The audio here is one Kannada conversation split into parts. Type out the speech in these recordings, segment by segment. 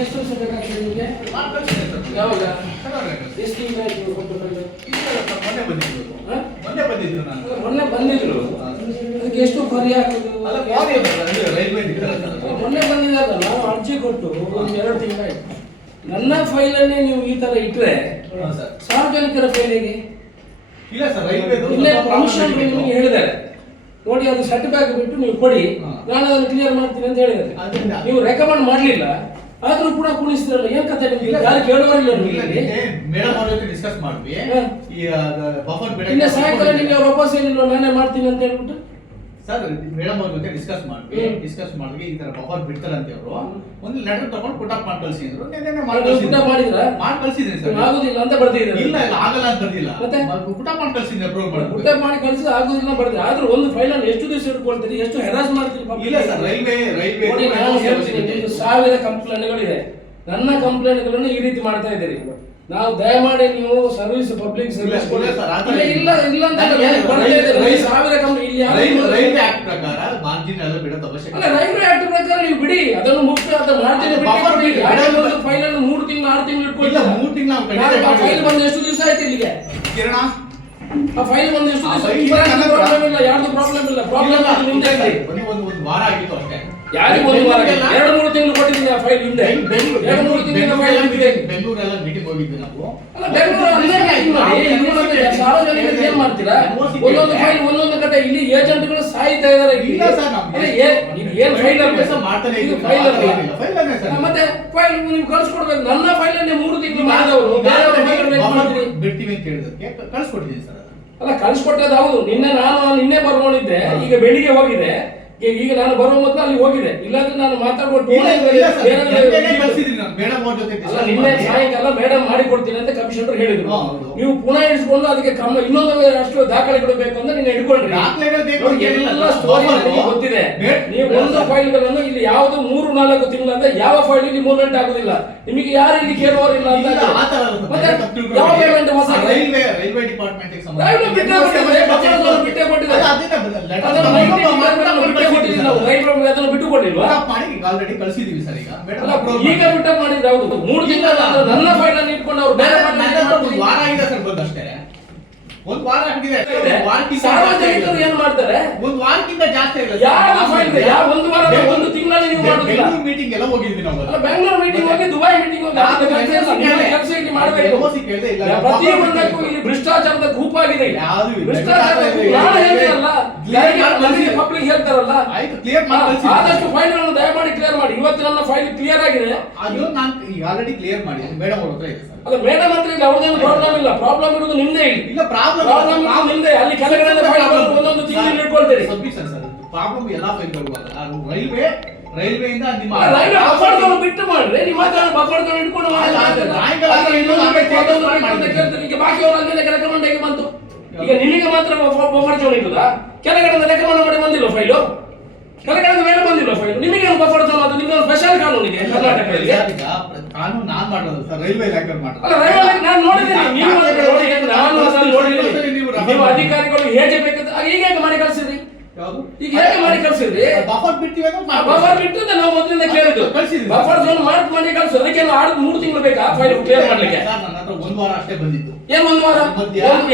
ಎಷ್ಟು ವರ್ಷ ಬೇಕಾಗ್ತದೆ ನಿಮಗೆ ಯಾವಾಗ ಎಷ್ಟು ತಿಂಗಳಾಯ್ತು ಕೊಟ್ಟು ಮೊನ್ನೆ ಬಂದಿದ್ರು? ಮೊನ್ನೆ ಬಂದಿದ್ರು ನಾನು ಮೊನ್ನೆ ಬಂದಿದ್ರು ಅದಕ್ಕೆ ಎಷ್ಟು ಬರಿ ಹಾಕೋದು ಮೊನ್ನೆ ಬಂದಿದ್ದಲ್ಲ ನಾವು ಅರ್ಜಿ ಕೊಟ್ಟು ಒಂದು ಎರಡು ತಿಂಗಳಾಯ್ತು ನನ್ನ ಫೈಲನ್ನೇ ನೀವು ಈ ಥರ ಇಟ್ಟರೆ ಸರ್ ಸರ್. ಸಾರ್ವಜನಿಕರ ಫೈಲಿಗೆ ಇಲ್ಲ ಸರ್ ಇಲ್ಲೇ ಕಮಿಷನ್ ನಿಮಗೆ ಹೇಳಿದ್ದಾರೆ. ನೋಡಿ ಅದು ಸರ್ಟಿಫಿಕೇಟ್ ಬಿಟ್ಟು ನೀವು ಕೊಡಿ. ನಾನು ಅದನ್ನು ಕ್ಲಿಯರ್ ಮಾಡ್ತೀನಿ ಅಂತ ಹೇಳಿದ್ದಾರೆ. ನೀವು ರೆಕಮೆಂಡ್ ಮಾಡಲಿಲ್ಲ ಆದ್ರೂ ಕೂಡ ಕುಣಿಸಿದ್ರಲ್ಲ ಏನ್ ಕಥೆ ನಿಮ್ಗೆ? ಯಾರು ಕೇಳುವರಿಲ್ಲ ನಿಮಗೆ ಮೇಡಮ್ ಅವ್ರ ಜೊತೆ ಡಿಸ್ಕಸ್ ಮಾಡ್ವಿ. ಈ ಬಫರ್ ಸಾಯಂಕಾಲ ನಿಮ್ಗೆ ವಾಪಸ್ ಏನಿಲ್ಲ ನಾನೇ ಮಾಡ್ತೀನಿ ಅಂತ ಹೇಳ್ಬಿಟ್ಟು? ಸರ್ ಮೇಡಮ್ ಅವ್ರ ಜೊತೆ ಡಿಸ್ಕಸ್ ಮಾಡಿದ್ವಿ ಡಿಸ್ಕಸ್ ಮಾಡಿದ್ವಿ ಈ ತರ ಬಫರ್ ಬಿಡ್ತಾರಂತೆ ಅವರು. ಒಂದು ಲೆಟರ್ ತಗೊಂಡು ಪುಟಪ್ ಮಾಡಿ ಕಳ್ಸಿ ಅಂದ್ರು. ನೆನ್ನೆ ಮಾಡಿ ಮಾಡಿದ್ರಾ? ಮಾಡಿ ಸರ್. ಆಗುದಿಲ್ಲ ಅಂತ ಬರ್ದಿದ್ದಾರೆ? ಇಲ್ಲ ಇಲ್ಲ ಆಗಲ್ಲ ಅಂತ ಬರ್ದಿಲ್ಲ. ಮತ್ತೆ? ಪುಟಪ್ ಮಾಡಿ ಕಳ್ಸಿದ್ದೀನಿ ಅಪ್ರೂವ್ ಮಾಡಿ. ಮಾಡಿ ಕಳಿಸಿದ್ರೆ ಆಗುದಿಲ್ಲ ಬರ್ದಿದೆ ಆದ್ರೂ ಒಂದು ಫೈಲ್ ಅಲ್ಲಿ ಎಷ್ಟು ದಿವಸ ಇಟ್ಕೊಳ್ತೀರಿ? ಎಷ್ಟು ಹೆರಾಸ್ ಮಾಡ್ತೀರಿ? ಇಲ್ಲ ಸರ್ ರೈಲ್ವೆ ರೈಲ್ವೆ ಸಾವಿರ ಕಂಪ್ಲೇಂಟ್ಗಳಿದೆ ನನ್ನ ಕಂಪ್ಲೇಂಟ್ಗಳನ್ನು ಈ ರೀತಿ ಮಾಡ್ತಾ ಇದ್ದೀರಿ. ನಾವು ದಯಮಾಡಿ ನೀವು ಸರ್ವಿಸ್ ಪಬ್ಲಿಕ್ ಸರ್ವಿಸ್ ಇಲ್ಲ, ಇಲ್ಲ ಅಂತ ಸಾವಿರ ಕಂಪ್ನಿ ಇಲ್ಲಿ ರೈಲ್ವೆ ಆಕ್ಟ್ ಪ್ರಕಾರ ಮಾರ್ಜಿನ್ ಎಲ್ಲ ಬಿಡೋದು ಅಲ್ಲ ರೈಲ್ವೆ ಆಕ್ಟ್ ಪ್ರಕಾರ ನೀವು ಬಿಡಿ. ಅದನ್ನು ಮುಕ್ತ ಅದನ್ನು ಮಾಡ್ತೀನಿ. ಫೈಲ್ ಅನ್ನು ಮೂರು ತಿಂಗಳು ಆರು ತಿಂಗಳು ಇಟ್ಕೊಳ್ಳಿ ಮೂರು ತಿಂಗಳು ಫೈಲ್. ಬಂದು ಎಷ್ಟು ದಿವಸ ಆಯ್ತು ಇಲ್ಲಿಗೆ? ಕಿರಣ? ಆ ಫೈಲ್ ಬಂದು ಎಷ್ಟು ದಿವಸ ಪ್ರಾಬ್ಲಮ್ ಇಲ್ಲ ಯಾರ್ದು ಪ್ರಾಬ್ಲಮ್ ಇಲ್ಲ. ಪ್ರಾಬ್ಲಮ್ ನಿಮ್ದೇ ಒಂದು ವಾರ ಆಗಿತ್ತು ಅಷ್ಟೇ. ಯಾರಿಗೆ ಒಂದು ವಾರ ಎರಡು ಮೂರು ತಿಂಗಳು ಕೊಟ್ಟಿದ್ದೀನಿ ಆ ಫೈಲ್ ಹಿಂದೆ. ಎರಡು ಮೂರು ತಿಂಗಳ ಫೈಲ್ ಹಿಂದೆ. ಬೆಂಗಳೂರೆಲ್ಲ ಮೀಟಿಂಗ್ ಹೋಗಿದ್ದೆ ನಾವು. ಅಲ್ಲ ಬೆಂಗಳೂರು ಏನ್ ಮಾಡ್ತೀರಾ? ಒಂದೊಂದು ಫೈಲ್ ಒಂದೊಂದು ಕಡೆ ಇಲ್ಲಿ ಏಜೆಂಟ್ಗಳು ಸಾಯ್ತಾ ಇದಾರೆ. ಇಲ್ಲ ಸರ್, ಏನ್ ಫೈಲ್ ಇದು ಫೈಲ್. ಮತ್ತೆ ಫೈಲ್ ನೀವು ಕಳ್ಸಿಕೊಡ್ಬೇಕು. ನನ್ನ ಫೈಲ್ ಅನ್ನೇ ಮೂರು ತಿಂಗಳು ಮಾಡಿದವರು ಬೇರೆಯವ್ರ ಬಿಡ್ತೀವಿ ಅಂತ ಹೇಳಿದಕ್ಕೆ ಕಳ್ಸಿಕೊಟ್ಟಿದ್ದೀನಿ ಸರ್ ಅಲ್ಲ ಕಳ್ಸಿಕೊಟ್ಟದ್ದು ಹೌದು. ನಿನ್ನೆ ನಾನು ನಿನ್ನೆ ಬರ್ಕೊಂಡಿದ್ದೆ ಈಗ ಬೆಳಿಗ್ಗೆ ಹೋಗಿದೆ. ಈಗ ನಾನು ಬರುವ ಮೊದಲು ಅಲ್ಲಿ ಹೋಗಿದೆ. ಇಲ್ಲಾಂದ್ರೆ ನಾನು ಮಾತಾಡುವ ನಾನು. ಸಾಯಂಕಾಲ ಮೇಡಮ್ ಮಾಡಿಕೊಡ್ತೀನಿ ಅಂತ ಕಮಿಷನರ್ ಹೇಳಿದ್ರು. ನೀವು ಪುನಃ ಇಡಿಸ್ಕೊಂಡು ಅದಕ್ಕೆ ಕ್ರಮ ಇನ್ನೊಂದು ಅಷ್ಟು ದಾಖಲೆಗಳು ಕೊಡಬೇಕು ಅಂತ ಎಲ್ಲ ಸ್ಟೋರಿ ಗೊತ್ತಿದೆ. ನೀವು ಒಂದು ಫೈಲ್ ಫೈಲ್ಗಳನ್ನು ಇಲ್ಲಿ ಯಾವುದು ಮೂರು ನಾಲ್ಕು ಅಂತ ಯಾವ ಫೈಲ್ ಇಲ್ಲಿ ಮೂವ್ಮೆಂಟ್ ಆಗುದಿಲ್ಲ. ನಿಮಗೆ ಯಾರು ಇಲ್ಲಿ ಕೇಳುವವರಿಲ್ಲ ಅಂತ ಇಲ್ಲ. ಯಾವ ಪೇಮೆಂಟ್ ಹೊಸ ರೈಲ್ವೆ ಡಿಪಾರ್ಟ್ಮೆಂಟ್ ರೈಲ್ವೆ ಕೊಟ್ಟಿದ್ದಾರೆ, ಬಿಟ್ಟೇ ಅದನ್ನು ಮಾಡಿ ಈಗ ಆಲ್ರೆಡಿ ಕಳಿಸಿದೀವಿ ಸರ್ ಈಗ. ಅಲ್ಲ, ಈಗ ಬಿಟ್ಟ ಮಾಡಿದ್ರೆ ಹೌದು. ಮೂರು ತಿಂಗಳ ನನ್ನ ಫೈಲ್ ಅನ್ನು ಇಟ್ಕೊಂಡು ಅವ್ರು ಬೇರೆ file ವಾರ ಆಗಿದೆ ಸರ್ ಬಂದಷ್ಟೇ. ಒಂದ್ ವಾರ ಆಗಿದೆ ಸಾರ್ವಜನಿಕರು ಏನ್ ಮಾಡ್ತಾರೆ ಆಗಿದೆ. ಒಂದ್ ವಾರಕ್ಕಿಂತ ಜಾಸ್ತಿ ಇಲ್ಲ ಯಾರು ಒಂದು ವಾರ ಒಂದು ತಿಂಗಳಲ್ಲಿ ನೀವು ಮಾಡೋದಿಲ್ಲ ಬೆಂಗಳೂರು ಮೀಟಿಂಗ್ ಎಲ್ಲ ಹೋಗಿದ್ವಿ ನಾವು ಅಲ್ಲ ಬೆಂಗಳೂರು ಮೀಟಿಂಗ್ ಹೋಗಿ ದುಬೈ ಮೀಟಿಂಗ್ ಹೋಗಿ ನಾನು ಅದಕ್ಕೆ ಕೆಲಸ ಇಲ್ಲ. ಮಾಡಬೇಕು ಕೇಳಿದೆ, ಭ್ರಷ್ಟಾಚಾರದ ಕೂಪಾಗಿದೆ ಇಲ್ಲಿ. ಯಾವ್ದು ಇಲ್ಲ. ಭ್ರಷ್ಟಾಚಾರದ. ನಾನು. ಪಬ್ಲಿಕ್ ಹೇಳ್ತಾರಲ್ಲ ಆಯ್ತು ಕ್ಲಿಯರ್ ಮಾಡಿ ಕಳ್ಸಿ. ಆದಷ್ಟು ಫೈನ್ ದಯಮಾಡಿ ಕ್ಲಿಯರ್ ಮಾಡಿ ಇವತ್ತು ನನ್ನ ಫೈಲ್ ಕ್ಲಿಯರ್ ಆಗಿದೆ. ಅದು ನಾನು ಈಗ ಆಲ್ರೆಡಿ ಕ್ಲಿಯರ್ ಮಾಡಿ ಮೇಡಮ್ ಅವ್ರ ಹತ್ರ ಇದೆ ಸರ್. ಅಲ್ಲ ಮೇಡಮ್ ಹತ್ರ ಇಲ್ಲ ಅವ್ರದ್ದೇನು ಪ್ರಾಬ್ಲಮ್ ಇಲ್ಲ. ಪ್ರಾಬ್ಲಮ್ ಇರೋದು ನಿಮ್ದೇ ಇಲ್ಲಿ. ಇಲ್ಲ ಪ್ರಾಬ್ಲಮ್ ಪ್ರಾಬ್ಲಮ್ ನಿಮ್ದೇ. ಅಲ್ಲಿ ಕೆಳಗಡೆ ಒಂದೊಂದು ತಿಂಗಳು ಇಟ್ಕೊಳ್ತೀರಿ. ಸಬ್ಮಿಷನ್ ಸರ್ ಪ್ರಾಬ್ಲಮ್ ಎಲ್ಲ ಫೈಲ್ಗಳು ಅದು ರೈಲ್ವೆ ರೈಲ್ವೆಯಿಂದ ನಿಮ್ಮ ರೈಲ್ವೆ ಬಿಟ್ಟು ಮಾಡ್ರಿ. ನಿಮ್ಮ ಆಮೇಲೆ ಮಾಡಿ ಬೇಕು ಬಾಕಿಯವರು ಅಲ್ಲಿಂದ ರೆಕಮೆಂಡ್ ಆಗಿ ಬಂತು. ಈಗ ನಿನಗೆ ಮಾತ್ರ ಜೋನ್ ಇರುದಾ? ಕೆಳಗಡೆ ರೆಕಮೆಂಡ್ ಮಾಡಿ ಬಂದಿಲ್ಲ ಫೈಲು ಕೆಳಗಡೆ ಮೇಲೆ ಬಂದಿಲ್ಲ ಫೈಲ್ ನಿಮಗೆ ಬಫರ್ ಜೋನ್ ಅದು ನಿಮ್ಗೆ ಸ್ಪೆಷಲ್ ಕಾನೂನು ಇದೆ ಕರ್ನಾಟಕದಲ್ಲಿ. ಕಾನೂನು ನಾನ್ ಮಾಡೋದು ಸರ್ ರೈಲ್ವೆ ಇಲಾಖೆ ಮಾಡೋದು ಅಲ್ಲ ರೈಲ್ವೆ ನಾನು ನೋಡಿದ್ದೀನಿ. ನೀವು ನೋಡಿ ನಾನು ನೋಡಿದ್ದೀನಿ. ನೀವು ನೀವು ಅಧಿಕಾರಿಗಳು ಹೇಗೆ ಬೇಕಂತ ಈಗ ಹೇಗೆ ಮಾಡಿ ಕಳ್ಸಿದ್ರಿ? ಈಗ ಹೇಗೆ ಮಾಡಿ ಕಳ್ಸಿದ್ರಿ? ಬಫರ್ ಮಾಡ್ಬೋದು. ಬಫರ್ ಬಿಟ್ಟು ನಾವು ಮೊದಲಿಂದ ಕೇಳಿದ್ದು. ಬಫರ್ ಜೋನ್ ಮಾರ್ಕ್ ಮಾಡಿ ಕಳ್ಸು. ಅದಕ್ಕೆ ಆರು ಮೂರು ತಿಂಗಳು ಬೇಕಾ ಫೈಲ್ ಕ್ಲಿಯರ್ ಮಾಡ್ಲಿಕ್ಕೆ? ಸರ್, ನನ್ನ ಹತ್ರ ಒಂದ್ ವಾರ ಅಷ್ಟೇ ಬಂದಿತ್ತು. ಏನ್ ಒಂದು ವಾರ?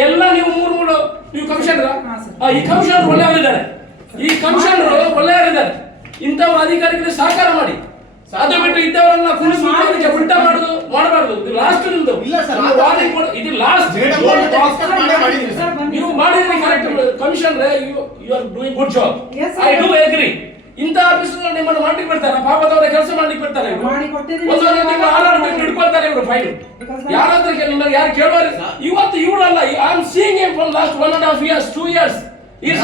ಎಲ್ಲ ನೀವು ಮೂರು ಮೂರು ನೀವು ಕಮಿಷನರ್ ಸರ್. ಈ ಕಮಿಷನರ್ ಒಳ್ಳೆಯವರಿದ್ದಾರೆ. ಈ ಕಮಿಷನರು ಒಳ್ಳೆಯವರಿದ್ದಾರೆ ಇಂಥವ್ರ ಅಧಿಕಾರಿಗಳಿಗೆ ಸಹಕಾರ ಮಾಡಿ. ಸಾಧ್ಯ ಬಿಟ್ಟು ಇದ್ದವರನ್ನ ಕುಣಿಸಿ ಉಲ್ಟಾ ಮಾಡುದು ಮಾಡಬಾರ್ದು. ಇದು ಲಾಸ್ಟ್ ನಿಮ್ದು. ಇದು ಲಾಸ್ಟ್ ಮಾಡೇ ನೀವು ಮಾಡಿದ್ರಿ correct commissioner you are doing good job. I do agree ಇಂಥ ಆಫೀಸ್ ನಿಮ್ಮನ್ನು ಮಾಡ್ಲಿಕ್ಕೆ ಬಿಡ್ತಾರೆ ಪಾಪದವರ ಕೆಲಸ ಮಾಡ್ಲಿಕ್ಕೆ ಬಿಡ್ತಾರೆ. ಮಾಡಿ ಒಂದೊಂದು sir. ತಿಂಗಳು ಆರಾರು ತಿಂಗಳು ಹಿಡ್ಕೊಳ್ತಾರೆ ಇವರು ಫೈಲ್ that- ಯಾರ ಕೇಳಿ ಯಾರು ಕೇಳೋರು ಇವತ್ತು ಇವಳಲ್ಲ I am seeing from last one and half years two years is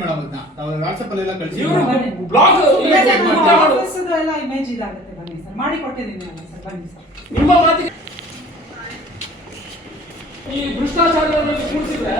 madam, ಅದನ್ನ. ನಾವು ವಾಟ್ಸಪ್ ಅಲ್ಲೆಲ್ಲ ಕಳ್ಸಿದ್ವಿ ಇವರು ಬ್ಲಾಗ್ ಎಲ್ಲ ಇಮೇಜ್ ಇದಾಗುತ್ತೆ. ಬನ್ನಿ ಸರ್ ಮಾಡಿ ಕೊಟ್ಟಿದ್ದೀನಿ ಅಲ್ಲ ಸರ್ ಬನ್ನಿ ಸರ್ ನಿಮ್ಮ ಮಾತಿಗೆ ಈ ಭ್ರಷ್ಟಾಚಾರದಲ್ಲಿ ಕೂಡಿಸಿದ್ರೆ